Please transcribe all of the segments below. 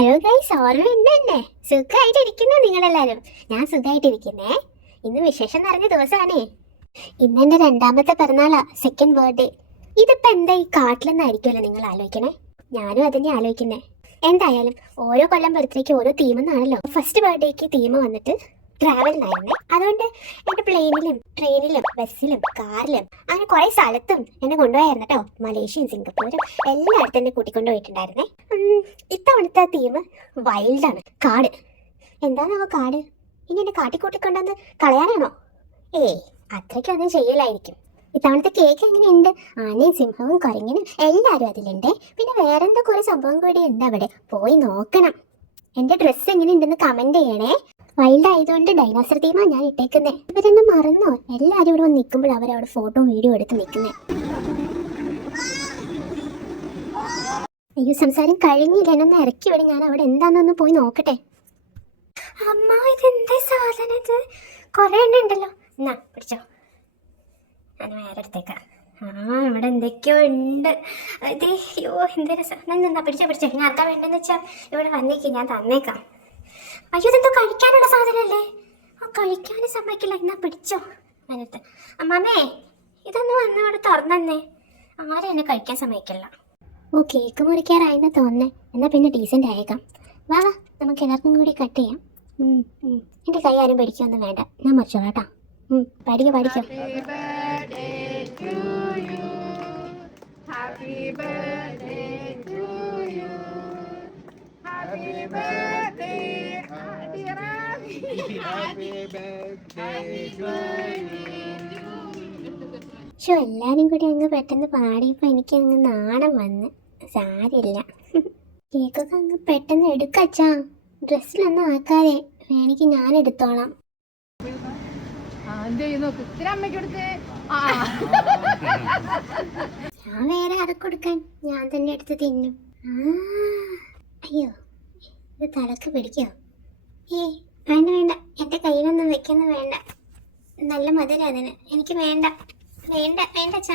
Hello guys, ഓർമ്മയുണ്ട് എന്നെ? സുഖമായിട്ടിരിക്കുന്നു നിങ്ങളെല്ലാരും? ഞാൻ സുഖമായിട്ടിരിക്കുന്നേ. ഇന്ന് വിശേഷം നിറഞ്ഞ ദിവസമാണേ. ഇന്ന് എന്റെ രണ്ടാമത്തെ പിറന്നാളാ, സെക്കൻഡ് ബർത്ത്ഡേ. ഇതിപ്പോ എന്താ ഈ കാട്ടിലെന്നായിരിക്കുമല്ലോ നിങ്ങൾ ആലോചിക്കണേ? ഞാനും അതന്നെ ആലോചിക്കുന്നേ. എന്തായാലും ഓരോ കൊല്ലം ബർത്ത്ഡേക്ക് ഓരോ തീമെന്നാണല്ലോ. ഫസ്റ്റ് ബർത്ത്ഡേക്ക് തീം വന്നിട്ട് ട്രാവലിനായിരുന്നേ. അതുകൊണ്ട് എന്റെ പ്ലെയിനിലും ട്രെയിനിലും ബസ്സിലും കാറിലും അങ്ങനെ കുറെ സ്ഥലത്തും എന്നെ കൊണ്ടുപോയായിരുന്നു കേട്ടോ. മലേഷ്യയും സിംഗപ്പൂരും എല്ലായിടത്തും എന്നെ കൂട്ടിക്കൊണ്ടുപോയിട്ടുണ്ടായിരുന്നേ. ഇത്തവണത്തെ തീം വൈൽഡാണ്, കാട്. എന്താണാവോ കാട്? ഇനി എന്നെ കാട്ടിക്കൂട്ടിക്കൊണ്ടെന്ന് കളയാനാണോ? ഏയ്, അത്രയ്ക്കൊന്നും ചെയ്യലായിരിക്കും. ഇത്തവണത്തെ കേക്ക് എങ്ങനെയുണ്ട്? ആനയും സിംഹവും കുരങ്ങനും എല്ലാവരും അതിലുണ്ട്. പിന്നെ വേറെന്തോ കുറെ സംഭവം കൂടി ഉണ്ട് അവിടെ, പോയി നോക്കണം. എന്റെ ഡ്രസ്സ് എങ്ങനെയുണ്ടെന്ന് കമന്റ് ചെയ്യണേ. വൈൽഡ് ആയതുകൊണ്ട് ഡൈനാസർ തീമാ ഞാൻ ഇട്ടേക്കുന്നേ. ഇവരെന്നെ മറന്നോ? എല്ലാവരും ഇവിടെ വന്ന് നിൽക്കുമ്പോൾ അവരവിടെ ഫോട്ടോ വീഡിയോ എടുത്ത് നിൽക്കുന്നേ. അയ്യോ, സംസാരം കഴിഞ്ഞില്ല, എന്നൊന്ന് ഇറക്കി വിടും. ഞാൻ അവിടെ എന്താണെന്നൊന്ന് പോയി നോക്കട്ടെ. അമ്മ, ഇതെന്താ സാധനം? ഇത് കുറെ എണ്ണ ഉണ്ടല്ലോ. എന്നാ പിടിച്ചോ, ഞാൻ വേറെ എടുത്തേക്കാം. ഇവിടെ എന്തൊക്കെയോ ഉണ്ട്. അയ്യോ, എന്ത് രസം. എന്നാ പിടിച്ചോ. ഞാൻ ആർക്കാ വേണ്ടെന്ന് വെച്ചാൽ ഇവിടെ വന്നേക്ക്, ഞാൻ തന്നേക്കാം. അയ്യോ, ഇതെന്തോ കഴിക്കാനുള്ള സാധനമല്ലേ? കഴിക്കാനും സമ്മതിക്കില്ല. എന്നാ പിടിച്ചോ. അതിനകത്ത് അമ്മാമേ, ഇതൊന്ന് വന്ന് ഇവിടെ തുറന്നേ. ആരും എന്നെ കഴിക്കാൻ സമ്മതിക്കില്ല. ഓ, കേക്ക് മുറിക്കാറായെന്ന് തോന്നേ. എന്നാ പിന്നെ ഡീസൻ്റ് ആയേക്കാം. വാ, നമുക്ക് എല്ലാവർക്കും കൂടി കട്ട് ചെയ്യാം. എൻ്റെ കൈ ആരും പഠിക്കൊന്നും വേണ്ട, ഞാൻ മുറിച്ചോളാം കേട്ടോ. പഠിക്കോ. പക്ഷെ എല്ലാരും കൂടി അങ്ങ് പെട്ടെന്ന് പാടിയപ്പോ എനിക്ക് അങ്ങ് നാണം വന്ന്. സാരില്ല, കേക്കൊക്കെ അങ്ങ് പെട്ടെന്ന് എടുക്കച്ചാ. ഡ്രസ്സിലൊന്നും ആക്കാതെ വേണമെങ്കിൽ ഞാൻ എടുത്തോളാം. ഞാൻ വേറെ ആരെക്കൊടുക്കാൻ, ഞാൻ തന്നെ എടുത്ത് തിന്നും. അയ്യോ, ഇത് തലക്ക് പിടിക്കോ? ഏയ്, വേണ്ട, എന്റെ കയ്യിലൊന്നും വെക്കുന്ന വേണ്ട. നല്ല മധുരം അതിന്. എനിക്ക് വേണ്ട അച്ഛാ.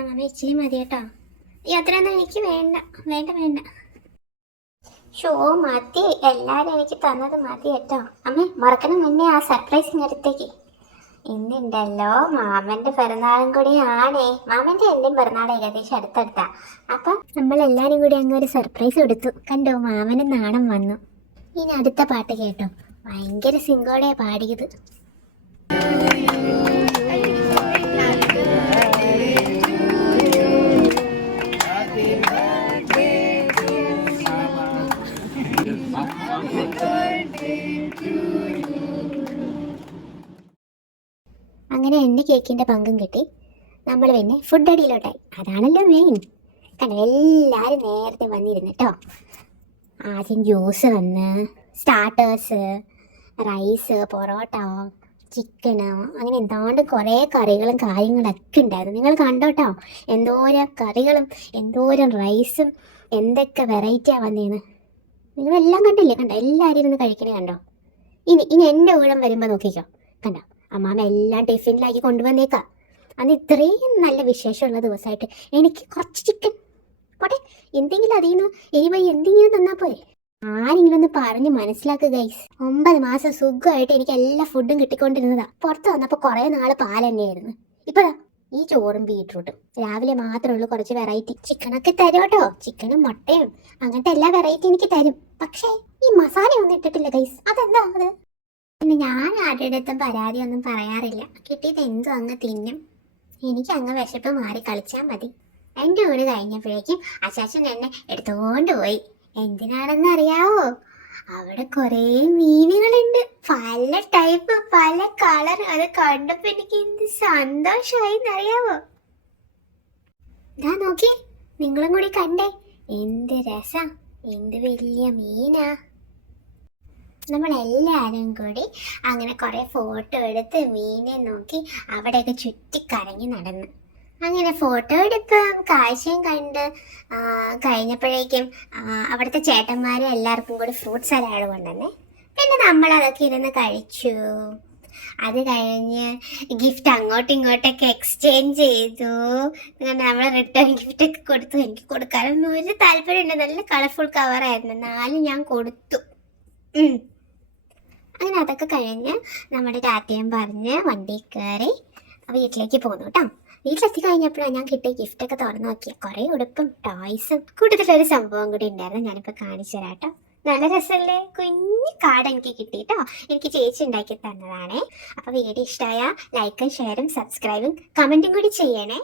അമ്മ ഇച്ചിരി മതി കേട്ടോ. ഈ അത്രയൊന്നും എനിക്ക് വേണ്ട. ഷോ മതി, എല്ലാരും എനിക്ക് തന്നത് മതി കേട്ടോ. അമ്മേ, മറക്കണം മുന്നേ ആ സർപ്രൈസിന് അടുത്തേക്ക്. ഇന്നുണ്ടല്ലോ മാമന്റെ പിറന്നാളും കൂടി ആണേ. മാമന്റെ എന്റെയും പിറന്നാൾ ഏകദേശം അടുത്തടുത്താ. അപ്പൊ നമ്മൾ എല്ലാരും കൂടി അങ്ങ് ഒരു സർപ്രൈസ് കൊടുത്തു. കണ്ടോ, മാമന് നാണം വന്നു. ഇനി അടുത്ത പാട്ട് കേട്ടോ, ഭയങ്കര സിങ്കോടെ പാടിയത്. അങ്ങനെ എൻ്റെ കേക്കിൻ്റെ പങ്കും കിട്ടി. നമ്മൾ പിന്നെ ഫുഡ് അടിയിലോട്ടായി. അതാണല്ലോ മെയിൻ. കണ്ടോ, എല്ലാവരും നേരത്തെ വന്നിരുന്നു കേട്ടോ. ആദ്യം ജ്യൂസ് വന്ന്, സ്റ്റാർട്ടേഴ്സ്, റൈസ്, പൊറോട്ട, ചിക്കന്, അങ്ങനെ എന്താണ്ട് കുറേ കറികളും കാര്യങ്ങളൊക്കെ ഉണ്ടായിരുന്നു. നിങ്ങൾ കണ്ടോ കേട്ടോ, എന്തോരം കറികളും എന്തോരം റൈസും എന്തൊക്കെ വെറൈറ്റിയാണ് വന്നേന്ന്. നിങ്ങളെല്ലാം കണ്ടില്ലേ? കണ്ടോ, എല്ലാവരും ഇരുന്ന് കഴിക്കണേ കണ്ടോ. ഇനി എൻ്റെ ഊഴം വരുമ്പോൾ നോക്കിക്കോ. കണ്ടോ, അമ്മാമ എല്ലാം ടിഫിനിലാക്കി കൊണ്ടുവന്നേക്കാം. അന്ന് ഇത്രയും നല്ല വിശേഷമുള്ള ദിവസമായിട്ട് എനിക്ക് കുറച്ച് ചിക്കൻ പോട്ടെ, എന്തെങ്കിലും അതിൽ നിന്ന് എരിവായി എന്തെങ്കിലും തന്നാൽ പോരെ. ആരെങ്കിലും ഒന്ന് പറഞ്ഞ് മനസ്സിലാക്കുക ഗൈസ്. 9 മാസം സുഖമായിട്ട് എനിക്ക് എല്ലാ ഫുഡും കിട്ടിക്കൊണ്ടിരുന്നതാ. പുറത്ത് വന്നപ്പോൾ കുറേ നാൾ പാൽ തന്നെയായിരുന്നു. ഇപ്പോഴാ ഈ ചോറും ബീട്രൂട്ടും. രാവിലെ മാത്രമേ ഉള്ളൂ കുറച്ച് വെറൈറ്റി. ചിക്കനൊക്കെ തരും കേട്ടോ, ചിക്കനും മുട്ടയും അങ്ങനത്തെ എല്ലാ വെറൈറ്റി എനിക്ക് തരും. പക്ഷേ ഈ മസാല ഒന്നും ഇട്ടിട്ടില്ല ഗൈസ്. അതെന്താ അത്? പിന്നെ ഞാൻ ആരുടെ അടുത്തും പരാതിയൊന്നും പറയാറില്ല. കിട്ടിയത് എന്തും അങ്ങ് തിന്നും. എനിക്ക് അങ്ങ് വിശപ്പ് മാറി കളിച്ചാൽ മതി. എൻ്റെ ഊണ് കഴിഞ്ഞപ്പോഴേക്കും അച്ചാച്ചൻ എന്നെ എടുത്തുകൊണ്ട് പോയി. എന്തിനാണെന്ന് അറിയാവോ? അവിടെ കുറേ മീനുകളുണ്ട്, പല ടൈപ്പ്, പല കളർ. അത് കണ്ടപ്പോ എനിക്ക് എന്ത് സന്തോഷമായി എന്നറിയാവോ? ഇതാ നോക്കി, നിങ്ങളും കൂടി കണ്ടേ, എന്ത് രസം, എന്ത് വലിയ മീനാ. നമ്മളെല്ലാവരും കൂടി അങ്ങനെ കുറേ ഫോട്ടോ എടുത്ത് മീനെ നോക്കി അവിടെയൊക്കെ ചുറ്റിക്കറങ്ങി നടന്നു. അങ്ങനെ ഫോട്ടോ എടുപ്പും കാഴ്ചയും കണ്ട് കഴിഞ്ഞപ്പോഴേക്കും അവിടുത്തെ ചേട്ടന്മാരും എല്ലാവർക്കും കൂടി ഫ്രൂട്ട് സലാഡ് കൊണ്ടുവന്നേ. പിന്നെ നമ്മളതൊക്കെ ഇരുന്ന് കഴിച്ചു. അത് കഴിഞ്ഞ് ഗിഫ്റ്റ് അങ്ങോട്ടും ഇങ്ങോട്ടൊക്കെ എക്സ്ചേഞ്ച് ചെയ്തു. നമ്മൾ റിട്ടേൺ ഗിഫ്റ്റ് ഒക്കെ കൊടുത്തു. എനിക്ക് കൊടുക്കാനൊന്നും ഒരു താല്പര്യമുണ്ട്. നല്ല കളർഫുൾ കവറായിരുന്നു, എന്നാലും ഞാൻ കൊടുത്തു. അങ്ങനെ അതൊക്കെ കഴിഞ്ഞ് നമ്മുടെ ടാറ്റയും പറഞ്ഞ് വണ്ടി കയറി വീട്ടിലേക്ക് പോന്നു കേട്ടോ. വീട്ടിലെത്തി കഴിഞ്ഞപ്പോഴാണ് ഞാൻ കിട്ടിയ ഗിഫ്റ്റൊക്കെ തുറന്നു നോക്കിയത്. കുറേ ഉടുപ്പും ടോയ്സും കൂടുതലൊരു സംഭവം കൂടി ഉണ്ടായിരുന്നു. ഞാനിപ്പോൾ കാണിച്ചു തരാം കേട്ടോ. നല്ല രസമല്ലേ? കുഞ്ഞു കാർഡ് എനിക്ക് കിട്ടി കേട്ടോ. എനിക്ക് ചേച്ചി ഉണ്ടാക്കി തന്നതാണേ. അപ്പോൾ വീഡിയോ ഇഷ്ടമായ ലൈക്കും ഷെയറും സബ്സ്ക്രൈബും കമൻറ്റും കൂടി ചെയ്യണേ.